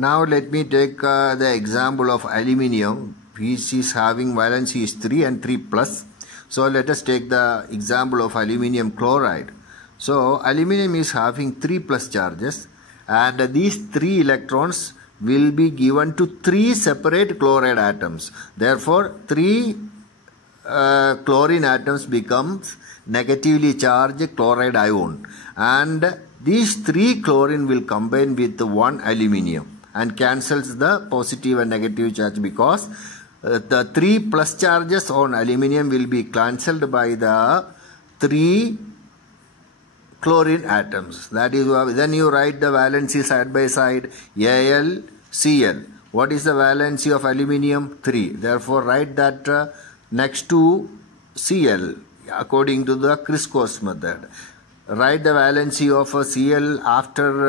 Now let me take the example of aluminium, which is having valency is 3 and 3 plus. So let us take the example of aluminium chloride. So aluminium is having 3 plus charges, and these 3 electrons will be given to 3 separate chloride atoms. Therefore 3 chlorine atoms becomes negatively charged chloride ion, and these 3 chlorine will combine with 1 aluminium and cancels the positive and negative charge, because the 3 plus charges on aluminium will be cancelled by the 3 chlorine atoms. That is why then you write the valency side by side, Al, Cl. What is the valency of aluminium? 3. Therefore write that next to Cl according to the Criss-Cross method. Write the valency of Cl after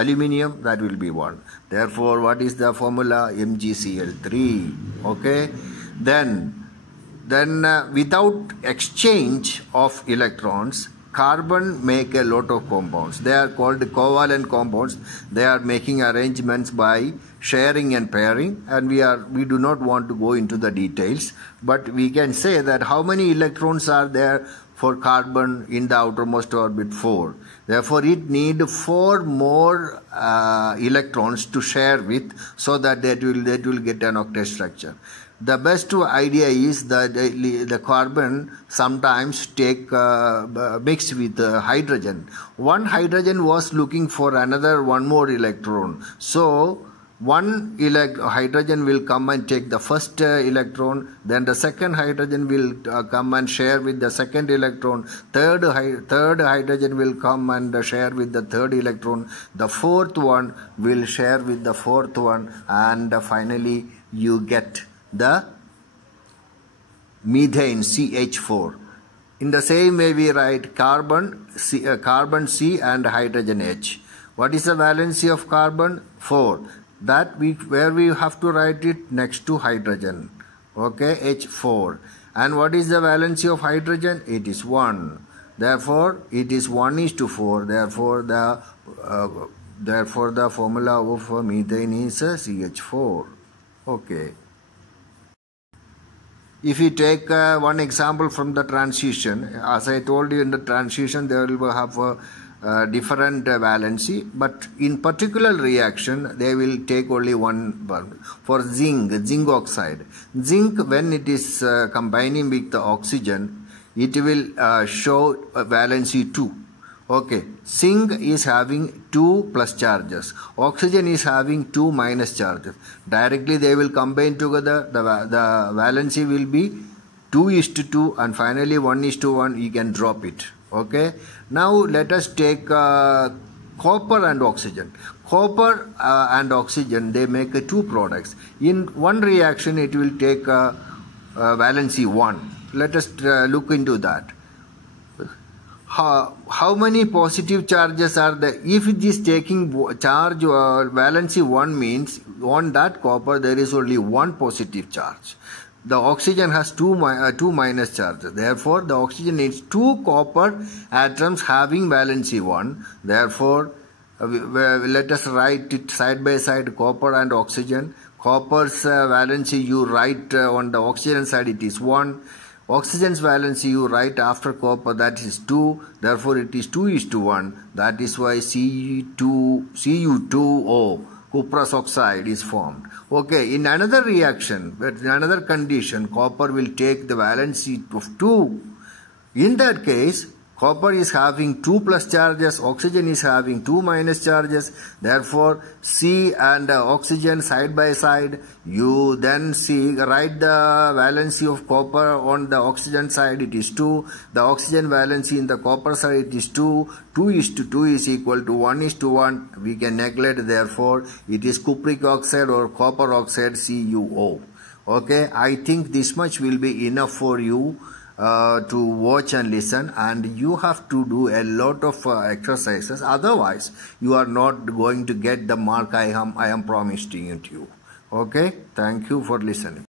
aluminium, that will be 1. Therefore, what is the formula? MgCl3. Okay. Then without exchange of electrons, carbon make a lot of compounds. They are called covalent compounds. They are making arrangements by sharing and pairing, and we do not want to go into the details, but we can say that how many electrons are there for carbon in the outermost orbit? 4. Therefore it need 4 more electrons to share with, so that that will get an octet structure. The best idea is that the carbon sometimes take mix with hydrogen. One hydrogen was looking for one more electron. So one hydrogen will come and take the first electron, then the second hydrogen will come and share with the second electron, third hydrogen will come and share with the third electron, the fourth one will share with the fourth one, and finally you get the methane, CH4. In the same way we write carbon C and hydrogen H. What is the valency of carbon? 4. That where we have to write it next to hydrogen. Okay, H4. And what is the valency of hydrogen? It is 1. Therefore it is 1:4. Therefore the formula of methane is CH4. Okay. If we take one example from the transition, as I told you, in the transition they will have different valency, but in particular reaction they will take only one. For zinc oxide, zinc when it is combining with the oxygen, it will show valency 2. Okay, zinc is having 2 plus charges, oxygen is having 2 minus charges. Directly they will combine together, the valency will be 2:2, and finally 1:1, you can drop it. Okay, now let us take copper and oxygen. Copper and oxygen, they make 2 products. In one reaction it will take valency 1. Let us look into that. How many positive charges are there? If it is taking charge valency 1, means on that copper there is only 1 positive charge. The oxygen has 2 minus charges. Therefore the oxygen needs 2 copper atoms having valency 1. Therefore let us write it side by side, copper and oxygen. Copper's valency you write on the oxygen side, it is 1. Oxygen's valency you write after copper, that is 2. Therefore it is 2:1. That is why Cu2O, cuprous oxide, is formed. Okay, in another reaction, but in another condition, copper will take the valency of 2. In that case, copper is having 2 plus charges, oxygen is having 2 minus charges. Therefore C and oxygen side by side, you then write the valency of copper on the oxygen side, it is 2. The oxygen valency in the copper side, it is 2. 2:2 is equal to 1:1. We can neglect, therefore it is cupric oxide or copper oxide, CuO. Okay, I think this much will be enough for you to watch and listen, and you have to do a lot of exercises, otherwise you are not going to get the mark I am promising it to you. Okay, thank you for listening.